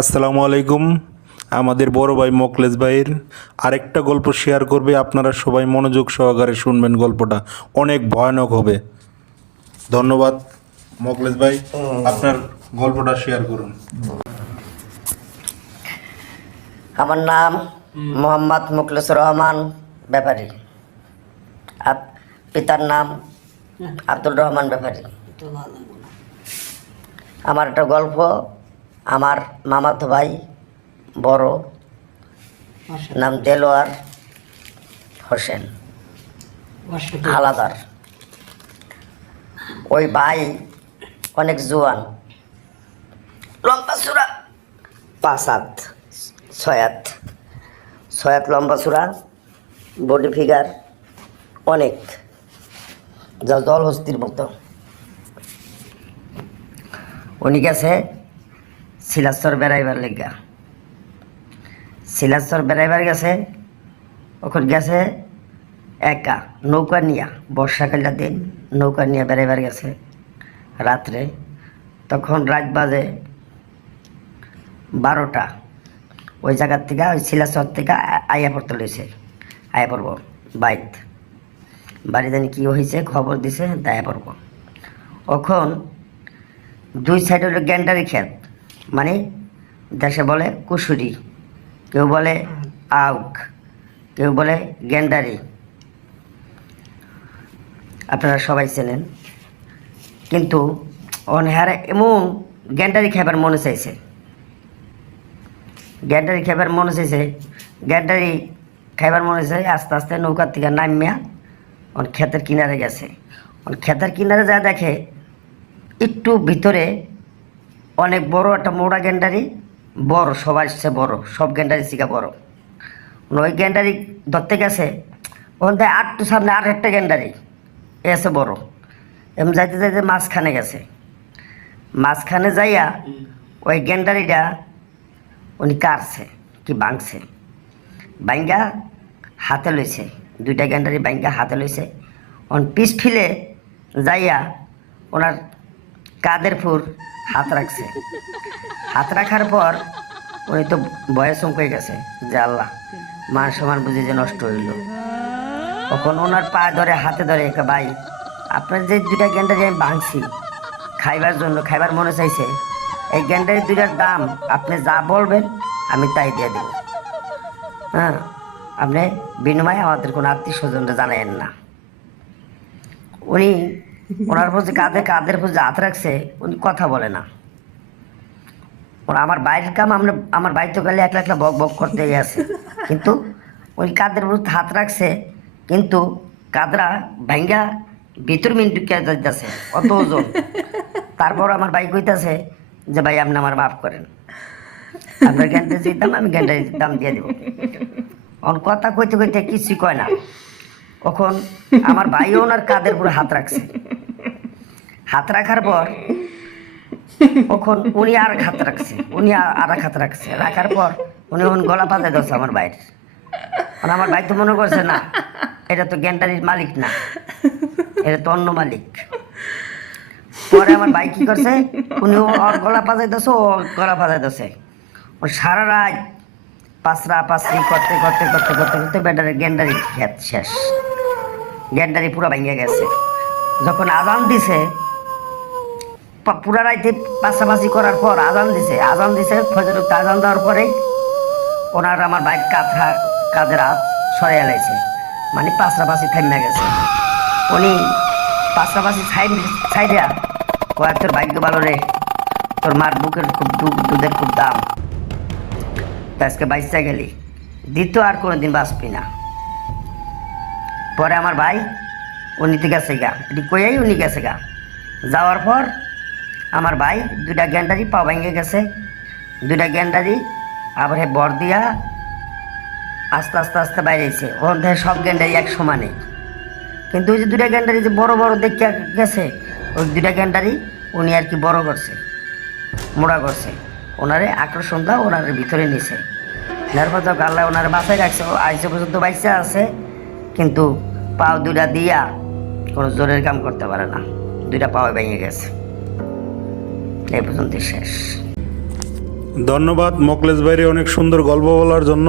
আসসালামু আলাইকুম। আমাদের বড় ভাই মোকলেস ভাইয়ের আরেকটা গল্প শেয়ার করবে। আপনারা সবাই মনোযোগ সহকারে শুনবেন, গল্পটা অনেক ভয়ানক হবে। ধন্যবাদ মোকলেস ভাই, আপনার গল্পটা শেয়ার করুন। আমার নাম মোহাম্মদ মুখলেসুর রহমান ব্যাপারী। পিতার নাম আব্দুল রহমান ব্যাপারী। আমার একটা গল্প। আমার মামাতো ভাই বড় নাম দেলোয়ার হোসেন হালাদার। ওই ভাই অনেক জোয়ান, লম্বা চূড়া, 5 হাত 6 হাত 6 হাত লম্বা চূড়া, বডি ফিগার অনেক, যা জল হস্তির মতো। উনি গেছে শিলাচর বেড়াইবার লেগা। শিলাচর বেড়াইবার গেছে, ওখানে গেছে একা নৌকা নিয়া, বর্ষাকালের দিন নৌকা নিয়ে বেড়াইবার গেছে রাত্রে। তখন রাত বাজে 12টা। ওই জায়গার থেকে, ওই শিলাচর থেকে আইয়া পড়তে লইছে, আয়া পড়ব বাড়িতে কী হয়েছে খবর দিছে, আয়া পড়ব। এখন 2 সাইড হলো গ্যান্ডারি ক্ষেত, মানে দেশে বলে কুশুরি, কেউ বলে আউক, কেউ বলে গ্যান্ডারি, আপনারা সবাই চেনেন। কিন্তু অনহারে এমন গ্যান্ডারি খাইবার মনে চাইছে, গ্যান্ডারি খাইবার মনে চাইছে, গ্যান্ডারি খাইবার মনে চাই। আস্তে আস্তে নৌকার থেকে নামিয়া ক্ষেতের কিনারে গেছে। ক্ষেতের কিনারে যা দেখে একটু ভিতরে অনেক বড় একটা মোড়া গ্যান্ডারি, বড়, সবার সে বড়, সব গ্যান্ডারি শিখা বড়। ওই গ্যান্ডারি ধরতে গেছে, ওখান থেকে আটটু সামনে আর একটা গ্যান্ডারি এসে বড়, এমন যাইতে যাইতে মাঝখানে গেছে। মাঝখানে যাইয়া ওই গ্যান্ডারিটা উনি কাটছে কি ভাঙছে, ভাঙ্গা হাতে লইছে, 2টা গ্যান্ডারি ভাঙ্গা হাতে লইছে। পিস ফিলে যাইয়া ওনার কাদের ফুর হাত রাখছে। হাত রাখার পর উনি তো ভয়ে চমকে গেছে যে আল্লাহ, মান সমান বুঝে যে নষ্ট হইল। তখন ওনার পা ধরে, হাতে ধরে, ভাই আপনার যে 2টা গ্যান্ডারি আমি ভাঙছি খাইবার জন্য, খাইবার মনে চাইছে, এই গ্যান্ডারি 2টার দাম আপনি যা বলবেন আমি তাই দিয়ে দেব। হ্যাঁ, আপনি বিনিময়ে আমাদের কোনো আত্মীয় স্বজনরা জানায়েন না। উনি ওনার প্রতি কাদের প্রতি হাত রাখছে, উনি কথা বলে না। আমার বাইরের কাম, আমার বাড়িতে গেলে একলা একলা বক বক করতে আছে, কিন্তু ওই কাদের প্রতি হাত রাখছে, কিন্তু কাদরা ভাঙ্গা ভিতর মিন ঢুকিয়ে যাইতেছে, অত ওজন। তারপর আমার ভাই কইতাছে যে ভাই আপনি আমার মাফ করেন, আপনার গ্যান্ডারির দাম আমি গ্যান্ডারির দাম দিয়ে দেবো। কথা কইতে কইতে কিছুই কয় না। তখন আমার ভাইও ওনার কাদের উপরে হাত রাখছে। হাত রাখার পর তখন উনি আর এক হাত রাখছে, উনি আর এক হাত রাখছে। রাখার পর উনি গলা পাতায় ধরছে আমার ভাইয়ের। আমার ভাই তো মনে করছে না, এটা তো গ্যান্ডারির মালিক না, এটা তো অন্য মালিক। পরে আমার ভাই কি করছে, উনি ওর গলা পাতায় ধরছে, ও গলা পাতায় ধরছে। ও সারা রাত পাঁচরি করতে করতে করতে করতে করতে গ্যান্ডারি খেত শেষ, গ্যান্ডারি পুরো ভেঙে গেছে। যখন আজান দিছে, পুরা রাইতে পাশাপাশি করার পর আজান দিছে ফজর আজান দেওয়ার পরেই ওনার আমার বাইক কাঁধের হাত সরে এলাইছে, মানে পাশাপাশি থামিয়ে গেছে। উনি পাশাপাশি ছাইডা কয়, তোর ভাগ্য ভালো রে, তোর মার বুকের খুব দুধের খুব দাম, আজকে বাইসা গেলি, দ্বিতীয় আর কোনোদিন বাঁচবি না। পরে আমার ভাই উনি তো গেছে গা, এটি কইয়াই উনি গেছে গা। যাওয়ার পর আমার ভাই 2টা গ্যান্ডারি পা ভেঙে গেছে, 2টা গ্যান্ডারি আবার বর দিয়া আস্তে আস্তে আস্তে বাইরেছে। ওখান থেকে সব গ্যান্ডারি এক সমানে, কিন্তু ওই যে 2টা গ্যান্ডারি যে বড় বড় দেখে গেছে, ওই 2টা গ্যান্ডারি উনি আর কি বড় করছে, মোড়া করছে, ওনারে আকর্ষণটা ওনার ভিতরে নিছে। নেওয়ার পর আল্লাহ ওনার বাসায় রাখছে, আইসে পর্যন্ত বাইসা আছে, কিন্তু পাও 2টা দিয়া কোনো জোরের কাম করতে পারে না, 2টা পাও ভেঙে গেছে। এই পর্যন্ত শেষ। ধন্যবাদ মোকলেশ ভাইরে অনেক সুন্দর গল্প বলার জন্য।